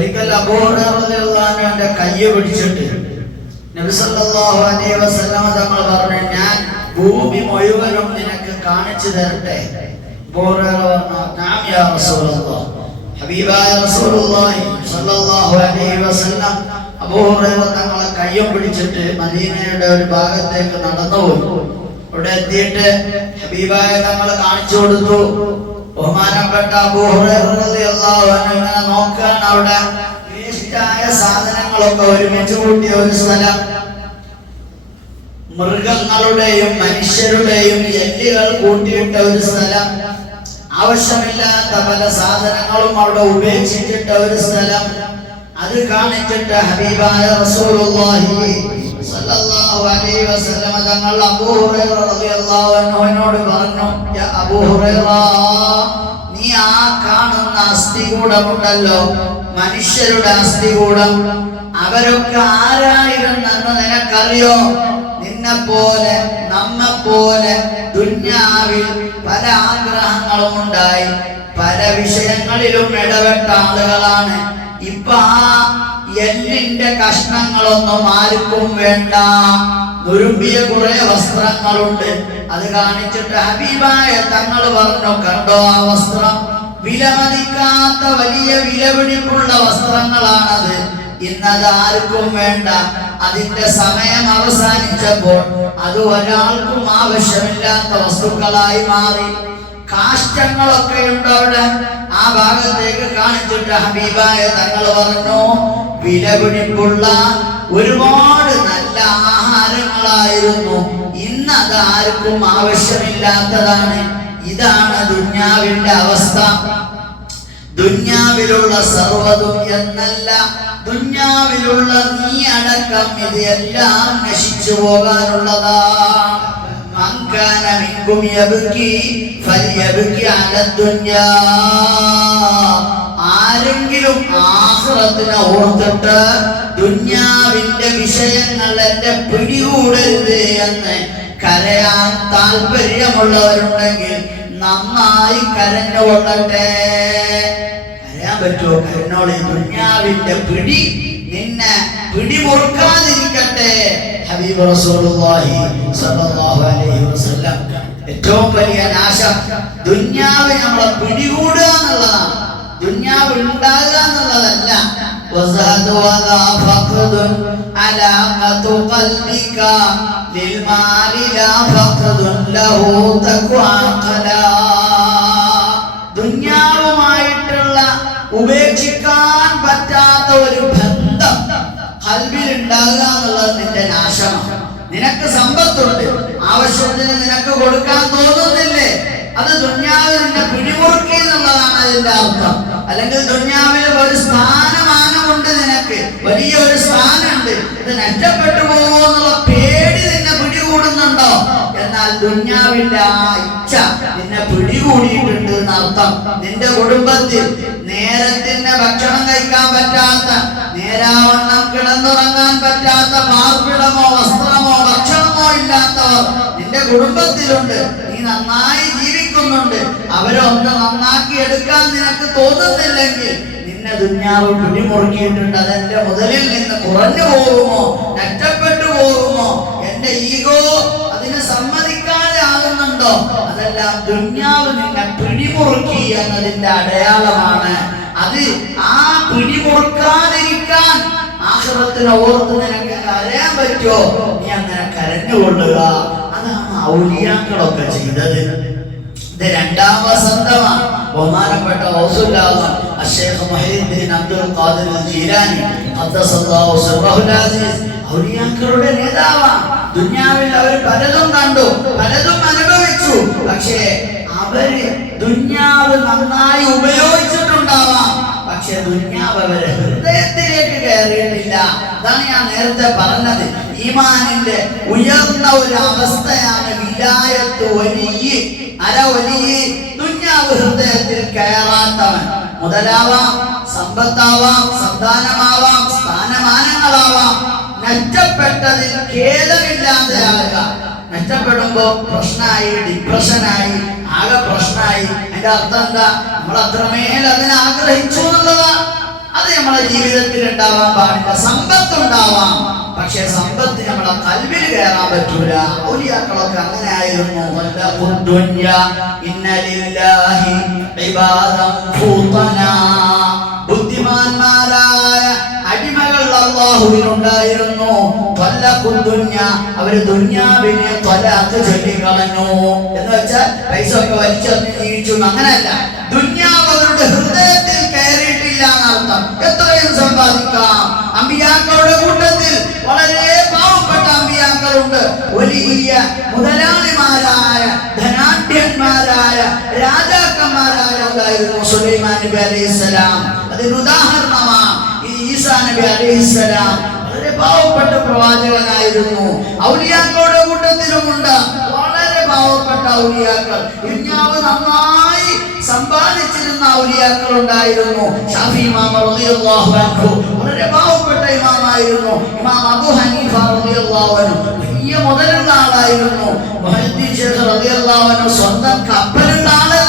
ഒരിക്കൽ അബോഹന്റെ കയ്യെ പിടിച്ചിട്ട് നബിസല്ലാഹു അലൈഹി വസല്ലമ തങ്ങൾ പറഞ്ഞു ഞാൻ ഭൂമി മുഴുവനും നിനക്ക് കാണിച്ചു തരട്ടെ. തങ്ങളെ കയ്യും പിടിച്ചിട്ട് മദീനയുടെ ഒരു ഭാഗത്തേക്ക് നടന്നുപോയി. അവിടെ എത്തിയിട്ട് ഹബീബായ തങ്ങൾ കാണിച്ചു കൊടുത്തു. ബഹുമാനപ്പെട്ട ഇങ്ങനെ നോക്കുകയാണ് അവിടെ. വേസ്റ്റായ സാധനങ്ങളൊക്കെ ഒരുമിച്ച് കൂട്ടിയ ഒരു സ്ഥലം. മൃഗങ്ങളുടെയും മനുഷ്യരുടെയും എല്ലുകൾ കൂട്ടിയിട്ട ഒരു സ്ഥലം. ആവശ്യമില്ലാത്ത പല സാധനങ്ങളും അവിടെ ഉപേക്ഷിച്ചിട്ട ഒരു സ്ഥലം. അത് കാണിച്ചിട്ട് ഹബീബായ റസൂലുള്ളാഹി സല്ലല്ലാഹു അലൈഹി വസല്ലമ തങ്ങൾ അബൂ ഹുറൈറ റളിയല്ലാഹു പറഞ്ഞു യാ അബൂ ഹുറൈറ നീ ആ കാണുന്ന അസ്ഥികൂടമുണ്ടല്ലോ മനുഷ്യരുടെ അസ്ഥികൂടം. അവരൊക്കെ ആരായിരുന്നെന്ന് നിനക്കറിയോ? നിന്നെ പോലെ നമ്മെ പോലെ ദുന്യാവിൽ പല ആഗ്രഹങ്ങളും ഉണ്ടായി. പല വിഷയങ്ങളിലും ഇടപെട്ട ആളുകളാണ്. ഇപ്പൊ ആ എല്ലിന്റെ കഷ്ണങ്ങളൊന്നും ആർക്കും വേണ്ട. നുരുമ്പിയ കുറെ വസ്ത്രങ്ങളുണ്ട്. അത് കാണിച്ചിട്ട് ഹബീബായ തങ്ങൾ പറഞ്ഞു കണ്ടോ ആ വസ്ത്രം? വിലമതിക്കാത്ത വലിയ വിലപിടിപ്പുള്ള വസ്ത്രങ്ങളാണത്. ഇന്നത് ആർക്കും വേണ്ട. അതിന്റെ സമയം അവസാനിച്ചപ്പോൾ അത് ഒരാൾക്കും ആവശ്യമില്ലാത്ത വസ്തുക്കളായി മാറി. കാഷ്ടങ്ങളൊക്കെ ഉണ്ട് ആ ഭാഗത്തേക്ക് കാണിച്ചിട്ട് ഹബീബായ തങ്ങൾ പറഞ്ഞു വിലപിടിപ്പുള്ള ഒരുപാട് നല്ല ആഹാരങ്ങളായിരുന്നു. ഇന്ന് അത് ആർക്കും ആവശ്യമില്ലാത്തതാണ്. ഇതാണ് ദുന്യാവിന്റെ അവസ്ഥ. ദുന്യാവിലുള്ള സർവതും എന്നല്ല ദുന്യാവിലുള്ള നീ അടക്കം ഇത് എല്ലാം നശിച്ചു പോകാനുള്ളതാ. മങ്കാന മിങ്കും യബുക്കി ആരെങ്കിലും ആഹ്റത്തിനെ ഓർത്തിട്ട് ദുന്യാവിന്റെ വിഷയങ്ങൾ എന്റെ പിടികൂടരുത് എന്ന് കരയാൻ താല്പര്യമുള്ളവരുണ്ടെങ്കിൽ നന്നായി കരഞ്ഞു കൊള്ളട്ടെ. കരയാൻ പറ്റുമോ? കരഞ്ഞോളി. ദുന്യാവിന്റെ പിടി നിന്നെ പിടിമുറുക്കാതിരിക്കട്ടെ. ഹബീബ് റസൂലുള്ളാഹി സ്വല്ലല്ലാഹു അലൈഹി വസല്ലം. ഏറ്റവും വലിയ നാശം ദുന്യാവ് നമ്മളെ പിടികൂടുക എന്നുള്ളതാണ്. ദുന്യാവ് ഉണ്ടാകുക എന്നുള്ളതല്ല ദുന്യാവുമായിട്ടുള്ള ഉപേക്ഷിക്കാൻ പറ്റാത്ത ഒരു ബന്ധം കൽബിൽ ഉണ്ടാകുക എന്നുള്ളത് നിന്റെ നാശമാണ്. നിനക്ക് സമ്പത്തുണ്ട്. ആവശ്യത്തിന് നിനക്ക് കൊടുക്കാൻ തോന്നുന്നില്ലേ? അത് ദുന്യാവിൽ നിന്നെ പിടിമുറുക്കി എന്നുള്ളതാണ് അതിന്റെ അർത്ഥം. അല്ലെങ്കിൽ ദുന്യാവിൽ ഒരു സ്ഥാനമാനമുണ്ട് നിനക്ക് വലിയ ഒരു സ്ഥാനമുണ്ട്. ഇത് നഷ്ടപ്പെട്ടു പോകുമോ എന്നുള്ള പേടി നിന്നെ പിടികൂടുന്നുണ്ടോ? എന്നാൽ ദുന്യാവിന്റെ ആ ഇച്ഛ നിന്നെ പിടികൂടിയിട്ടുണ്ട് എന്നർത്ഥം. നിന്റെ കുടുംബത്തിൽ നേരത്തിന് ഭക്ഷണം കഴിക്കാൻ പറ്റാത്ത നേരാവണ്ണം കിടന്നുറങ്ങാൻ പറ്റാത്ത പാർപ്പിടമോ വസ്ത്രമോ ഭക്ഷണമോ ഇല്ലാത്തവർ നിന്റെ കുടുംബത്തിലുണ്ട്. നീ നന്നായി ജീവിക്കുന്നുണ്ട് അവരെ ഒന്ന് നന്നാക്കി എടുക്കാൻ നിനക്ക് തോന്നുന്നില്ലെങ്കിൽ നിന്നെ ദുന്യാവ് പിടിമുറുക്കിയിട്ടുണ്ട് അതെന്റെ മുതലിൽ നിന്ന് കുറഞ്ഞു പോകുമോ? നഷ്ടപ്പെട്ടു പോകുമോ? എന്റെ ഈഗോ അതിനെ സമ്മതിക്കാതെ ആകുന്നുണ്ടോ? അതെല്ലാം ദുന്യാവ് നിന്നെ പിടിമുറുക്കി എന്നതിന്റെ അടയാളമാണ്. അത് ആ പിടിമുറുക്കാതിരിക്കാൻ ആശ്രമത്തിനെ ഓർത്ത് നിനക്ക് കരയാൻ പറ്റുമോ? നീ അങ്ങനെ കരഞ്ഞുകൊള്ളുക. അതാണ് ഔലിയാക്കളൊക്കെ ചെയ്തത്. രണ്ടാം വസന്തമാണ് ബഹുമാനപ്പെട്ട ഔസുല്ലാദം അഷേഖ് മഹീദ്ദീൻ അബ്ദുൽ ഖാദിർ ജീലാനി ഖദ്ദസല്ലാഹു സിർറഹുൽ അസീസ്. ഔലിയാക്കളുടെ നേതാവാണ് ദുന്യാവിൽ അവർ പലതും കണ്ടു പലതും അനുഭവിച്ചു. പക്ഷേ അവർ ദുന്യാവ് നന്നായി ഉപയോഗിച്ചിട്ടുണ്ടാവാം. പക്ഷെ ദുന്യാവ് അവരെ ഹൃദയത്തിലേക്ക് കയറിയിട്ടില്ല. അതാണ് ഞാൻ നേരത്തെ പറഞ്ഞത്. ഈമാനിന്റെ ഉയർന്ന ഒരു അവസ്ഥയാണ് വിലായത്ത് വലിയ അര വലിയ തുഞ്ഞാവ് ഹൃദയത്തിൽ കയറാത്തവൻ. മുതലാവാം സമ്പത്താവാം സന്താനമാവാം സ്ഥാനമാനങ്ങളാവാം. നഷ്ടപ്പെട്ടതിൽ ഖേദമില്ലാതെ ആളുക നഷ്ടപ്പെടുമ്പോ പ്രശ്നമായി ഡിപ്രഷനായി ആകെ പ്രശ്നമായി. അതിന്റെ അർത്ഥം എന്താ? നമ്മൾ അത്രമേൽ അതിനെ ആഗ്രഹിച്ചു എന്നുള്ളതാ. അത് നമ്മളെ ജീവിതത്തിൽ ഉണ്ടാവാൻ പാടില്ല. സമ്പത്ത് ഉണ്ടാവാം പക്ഷെ സമ്പത്ത് നമ്മുടെ കൽവിൽ കയറാൻ പറ്റൂല. ഔലിയാക്കളൊക്കെ അങ്ങനെ ആയിരുന്നു ബുദ്ധിമാന്മാരായ അടിമകൾ അള്ളാഹുവിനുണ്ടായിരുന്നു. അവർ ദുന്യാവിനെ തൊലാക്ക് ചൊല്ലിക്കളഞ്ഞു എന്ന് വെച്ചാൽ പൈസ ഒക്കെ വലിച്ചെറിഞ്ഞ് ജീവിച്ചു. അങ്ങനല്ല ദുന്യാവ് അവരുടെ ഹൃദയത്തിൽ കയറിയിട്ടില്ല എന്നർത്ഥം. എത്രയും സമ്പാദിക്കാം. അമ്പിയാക്കളുടെ കൂട്ടത്തിൽ വളരെ പാവപ്പെട്ട അമ്പിയാക്കളുണ്ട് വലിയ മുതലാളിമാരായ ധനാഢ്യന്മാരായ രാജാക്കന്മാരായ ഉണ്ടായിരുന്നു സുലൈമാൻ നബി അലൈഹിസ്സലാം അതിന് ഉദാഹരണമാണ് ഈ ഈസാ നബി അലൈഹിസ്സലാം വളരെ പാവപ്പെട്ട പ്രവാചകനായിരുന്നു. ഔലിയാക്കളുടെ കൂട്ടത്തിലുമുണ്ട്. വളരെ പാവപ്പെട്ട ഔലിയാക്കൾ. ദുന്യാവ് നന്നായി സമ്പാദിച്ചിരുന്ന ഔലിയാക്കൾ ഉണ്ടായിരുന്നു ഷാഫി ഇമാം റളിയല്ലാഹു അൻഹു വളരെ പാവപ്പെട്ട ഇമാമായിരുന്നു. ഇമാം അബു ഹനീഫ റളിയല്ലാഹു അൻഹു വലിയ മുതലുള്ള ആളായിരുന്നു. മഹദി ഷേഖ് റളിയല്ലാഹു അൻഹു സ്വന്തം കപ്പലുള്ള ആളല്ലേ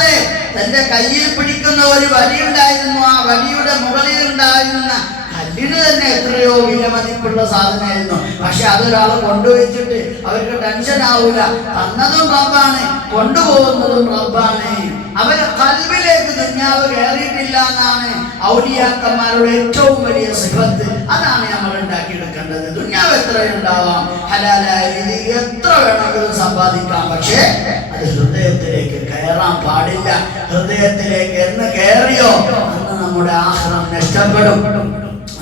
തന്റെ കയ്യിൽ പിടിക്കുന്ന ഒരു വലി ഉണ്ടായിരുന്നു. ആ വലിയുടെ മുകളിൽ ഉണ്ടായിരുന്ന കല്ലിന് തന്നെ എത്രയോ വിലമതിപ്പുള്ള സാധനമായിരുന്നു. പക്ഷെ അതൊരാൾ കൊണ്ടുവച്ചിട്ട് അവർക്ക് ടെൻഷൻ ആവൂല. തന്നതും റബ്ബാണ് കൊണ്ടുപോകുന്നതും റബ്ബാണ്. അവരെ കൽവിലേക്ക് ദുഞ്ഞാവ് കയറിയിട്ടില്ല എന്നാണ് ഔലിയാക്കന്മാരുടെ ഏറ്റവും വലിയ സിഫത്ത്. അതാണ് നമ്മൾ ഉണ്ടാക്കിയെടുക്കേണ്ടത്. ദുഞ്ഞാവ് എത്ര ഉണ്ടാവാം ഹലാലായ രീതിയിൽ എത്ര വേണമെങ്കിലും സമ്പാദിക്കാം. പക്ഷേ അത് ഹൃദയത്തിലേക്ക് കയറാൻ പാടില്ല. ഹൃദയത്തിലേക്ക് എന്ന് കയറിയോ? അന്ന് നമ്മുടെ ആശ്രമം നഷ്ടപ്പെടും.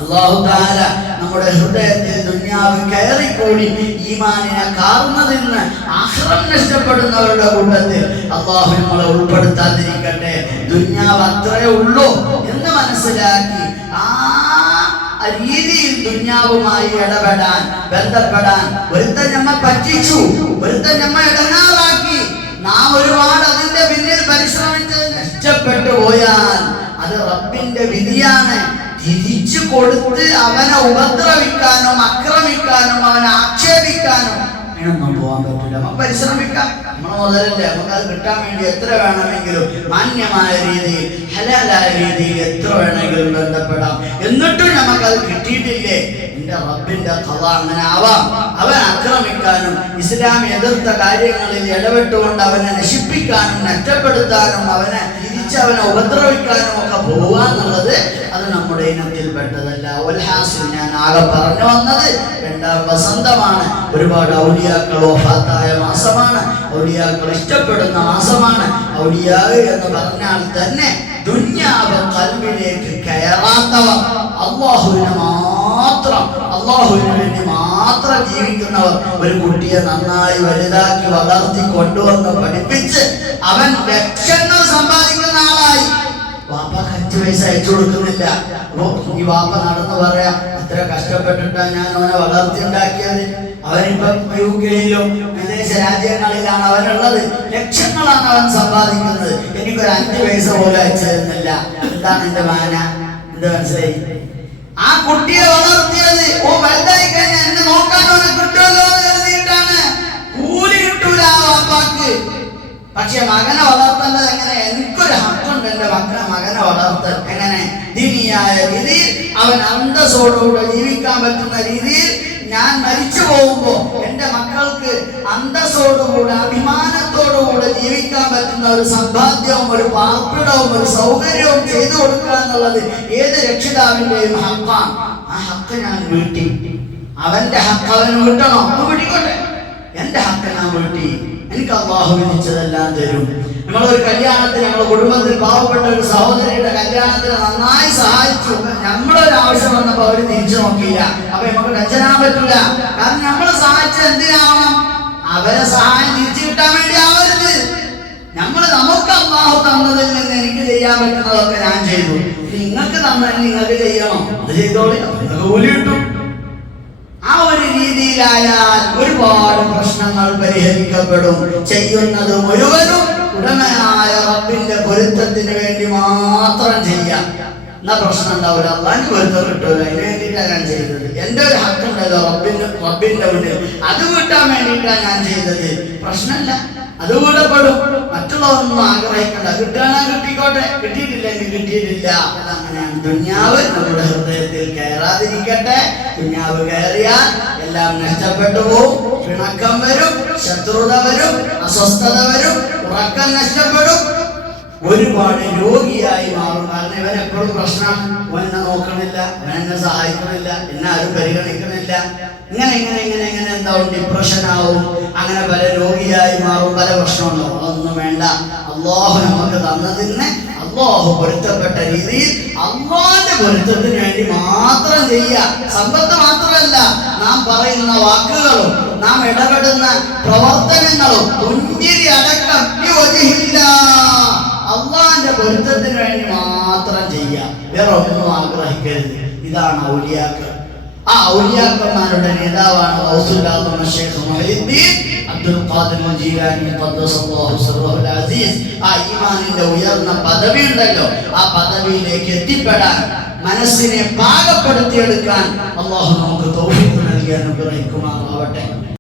അള്ളാഹു താല നമ്മുടെ ഹൃദയത്തിൽ ദുന്യാവ് കയറിക്കൂടി ഈമാനിനെ കാർന്നതിന്ന് ആശ്രം നഷ്ടപ്പെടുന്നവരുടെ കൂട്ടത്തിൽ അള്ളാഹു നമ്മളെ ഉൾപ്പെടുത്താതിരിക്കട്ടെ. ദുന്യാവ് അത്രേ ഉള്ളൂ എന്ന് മനസ്സിലാക്കി ആ രീതിയിൽ ദുന്യാവുമായി ഇടപെടാൻ ബന്ധപ്പെടാൻ ഒരുത്തൻ നമ്മെ പറ്റിച്ചു ഒരുത്തൻ നമ്മ ഇടങ്ങാറാക്കി. നാം ഒരുപാട് അതിന്റെ പിന്നിൽ പരിശ്രമിച്ച് നഷ്ടപ്പെട്ടു പോയാൽ അത് റബ്ബിന്റെ വിധിയാണ്. തിരിച്ചു കൊടുത്ത് അവനെ ഉപദ്രവിക്കാനും ആക്രമിക്കാനും അവനെ ആക്ഷേപിക്കാനും അങ്ങനൊന്നും പോകാൻ പറ്റില്ല നമുക്ക് പരിശ്രമിക്കാം. നമ്മൾ മുതലല്ലേ നമുക്ക് അത് കിട്ടാൻ വേണ്ടി എത്ര വേണമെങ്കിലും മാന്യമായ രീതിയിൽ ഹലാലായ രീതിയിൽ എത്ര വേണമെങ്കിലും ബന്ധപ്പെടാം. എന്നിട്ടും നമുക്കത് കിട്ടിയിട്ടില്ലേ? എന്റെ റബ്ബിന്റെ കഥ അങ്ങനെ ആവാം. അവൻ ആക്രമിക്കാനും ഇസ്ലാം എതിർത്ത കാര്യങ്ങളിൽ ഇടപെട്ടുകൊണ്ട് അവനെ നശിപ്പിക്കാനും നഷ്ടപ്പെടുത്താനും അവനെ തിരിച്ചവനെ ഉപദ്രവിക്കാനും ഒക്കെ പോവാന്നുള്ളത് അത് നമ്മുടെ ഇനത്തിൽ പെട്ടതല്ല ഉൽഹാസിൽ ഞാൻ ആകെ പറഞ്ഞു വന്നത് രണ്ടാം വസന്തമാണ്. ഒരുപാട് ഔലിയാക്കൾ ഓഫാത്തായ മാസമാണ്. ഔലിയാക്കൾ ഇഷ്ടപ്പെടുന്ന മാസമാണ്. ഔലിയാവ് എന്ന് പറഞ്ഞാൽ തന്നെ ദുന്യാവ് കൽവിലേക്ക് കയറാത്തവർ അള്ളാഹുവിനെ മാത്രം അള്ളാഹുവിന് വേണ്ടി മാത്രം ജീവിക്കുന്നവർ ഒരു കുട്ടിയെ നന്നായി വലുതാക്കി വളർത്തി കൊണ്ടുവന്ന് പഠിപ്പിച്ച് അവൻ ലക്ഷങ്ങൾ സമ്പാദിക്കുന്ന ആളായി. വാപ്പ അഞ്ചു പൈസ അയച്ചു കൊടുക്കുന്നില്ല. അപ്പോ ഈ വാപ്പ നടന്നു പറയാ എത്ര കഷ്ടപ്പെട്ടിട്ടാ ഞാൻ അവനെ വളർത്തിയുണ്ടാക്കിയത്. അവനിപ്പം യു കെയിലും വിദേശ രാജ്യങ്ങളിലാണ് അവനുള്ളത്. ലക്ഷങ്ങളാണ് അവൻ സമ്പാദിക്കുന്നത്. എനിക്കൊരു അഞ്ചു പൈസ പോലും അയച്ചു തരുന്നില്ല. എന്താണ് എന്റെ മാന? എന്ത് മനസ്സിലായി? ആ കുട്ടിയെ വളർത്തിയത്. ഓ വലുതായി കഴിഞ്ഞാൽ എന്നെ നോക്കാൻ അവന് കിട്ടുമല്ലോ കരുതിയിട്ടാണ്. കൂലി കിട്ടൂല ആ വാപ്പാക്ക്. പക്ഷെ മകനെ വളർത്തേണ്ടത് മക്കളെ മകനെ വളർത്ത് എങ്ങനെ? ദീനിയായ രീതിയിൽ അവൻ അന്തസ്സോടുകൂടെ ജീവിക്കാൻ പറ്റുന്ന രീതിയിൽ ഞാൻ മരിച്ചു പോകുമ്പോ എന്റെ മക്കൾക്ക് അന്തസ്സോടുകൂടെ അഭിമാനത്തോടുകൂടെ ജീവിക്കാൻ പറ്റുന്ന ഒരു സമ്പാദ്യവും ഒരു പാർപ്പിടവും ഒരു സൗകര്യവും ചെയ്തു കൊടുക്കുക എന്നുള്ളത് ഏത് രക്ഷിതാവിന്റെയും ഹക്കാണ്. ആ ഹക്ക് ഞാൻ വീട്ടി. അവന്റെ ഹക്ക് അവന് വീട്ടണോ? വീട്ടിക്കോട്ടെ. എന്റെ ഹക്ക് ഞാൻ വീട്ടി. എനിക്ക് അള്ളാഹു വിധിച്ചതെല്ലാം തരും. ഒരു കല്യാണത്തിന് നമ്മുടെ കുടുംബത്തിൽ പാവപ്പെട്ട ഒരു സഹോദരിയുടെ കല്യാണത്തിന് നന്നായി സഹായിച്ചു. നമ്മളൊരു ആവശ്യം വന്നപ്പോ അവർ തിരിച്ചു നോക്കിയില്ല. അപ്പൊ നമുക്ക് ടെൻഷനാൻ പറ്റില്ല കാരണം നമ്മൾ സഹായിച്ചത് എന്തിനാവണം? അവരെ സഹായം തിരിച്ചു കിട്ടാൻ വേണ്ടി ആവരുത് നമ്മൾ നമുക്ക് അള്ളാഹു തന്നതിൽ നിന്ന് എനിക്ക് ചെയ്യാൻ പറ്റുന്നതൊക്കെ ഞാൻ ചെയ്തു. നിങ്ങൾക്ക് തന്നതിന് നിങ്ങൾക്ക് ചെയ്യണം. അത് ചെയ്തോളി. കിട്ടും. ആ ഒരു രീതിയിലായാൽ ഒരുപാട് പ്രശ്നങ്ങൾ പരിഹരിക്കപ്പെടും. ചെയ്യുന്നത് മുഴുവനും ഉടമയായ റബ്ബിന്റെ പൊരുത്തത്തിന് വേണ്ടി മാത്രം ചെയ്യാം. എന്നാ പ്രശ്നം ഉണ്ടാവില്ല അള്ളാഹിന് പൊരുത്തം കിട്ടൂല. അതിന് വേണ്ടിയിട്ടാണ് ഞാൻ ചെയ്തത്. എന്റെ ഒരു ഹക്കുണ്ടല്ലോ റബ്ബിന്റെ റബ്ബിന്റെ മുന്നിൽ അത് കിട്ടാൻ വേണ്ടിയിട്ടാണ് ഞാൻ ചെയ്തത്. പ്രശ്നമില്ല അത് കൂടപ്പെടും മറ്റുള്ളവരൊന്നും ആഗ്രഹിക്കണ്ട. കിട്ടാനാ കിട്ടിക്കോട്ടെ. കിട്ടിയിട്ടില്ലെങ്കിൽ കിട്ടിയിട്ടില്ല. അതങ്ങനെയാണ്. ദുന്യാവ് നമ്മുടെ ഹൃദയത്തിൽ കയറാതിരിക്കട്ടെ. ദുന്യാവ് കയറിയാൽ എല്ലാം നഷ്ടപ്പെട്ടു പോവും. പിണക്കം വരും ശത്രുത വരും അസ്വസ്ഥത വരും ഉറക്കം നഷ്ടപ്പെടും. ഒരുപാട് രോഗിയായി മാറും. കാരണം ഇവൻ എപ്പോഴും പ്രശ്നം അവൻ എന്നെ നോക്കണില്ല എന്നെ സഹായിക്കണില്ല എന്നെ ആരും പരിഗണിക്കണില്ല. ഇങ്ങനെ ഇങ്ങനെ ഇങ്ങനെ ഇങ്ങനെ എന്താവും ഡിപ്രഷൻ ആവും. അങ്ങനെ പല രോഗിയായി മാറും പല പ്രശ്നമുണ്ടാവും അതൊന്നും വേണ്ട. അള്ളാഹു നമുക്ക് തന്നതിന് അള്ളാഹു പൊരുത്തപ്പെട്ട രീതിയിൽ അള്ളാന്റെ പൊരുത്തത്തിന് വേണ്ടി മാത്രം ചെയ്യുക. സമ്പത്ത് മാത്രമല്ല നാം പറയുന്ന വാക്കുകളും നാം ഇടപെടുന്ന പ്രവർത്തനങ്ങളും പുഞ്ചിരി അടക്കം അള്ളാന്റെ പൊരുത്തത്തിന് വേണ്ടി മാത്രം ചെയ്യാം വേറെ ഒന്നും ആഗ്രഹിക്കരുത്. ഇതാണ് ഔലിയാക്കൾ. ആ ഔലിയാക്കന്മാരുടെ നേതാവാണ് അബ്ദുൽ ഖാദിർ ജീലാനി ഖദ്ദസല്ലാഹു സിർറഹുൽ അസീസ് ആ ഈമാനിന്റെ ഉയർന്ന പദവി ഉണ്ടല്ലോ. ആ പദവിയിലേക്ക് എത്തിപ്പെടാൻ മനസ്സിനെ പാകപ്പെടുത്തിയെടുക്കാൻ അള്ളാഹു നമുക്ക് തൗഫീഖ് നൽകി അനുഗ്രഹിക്കുമാറാവട്ടെ.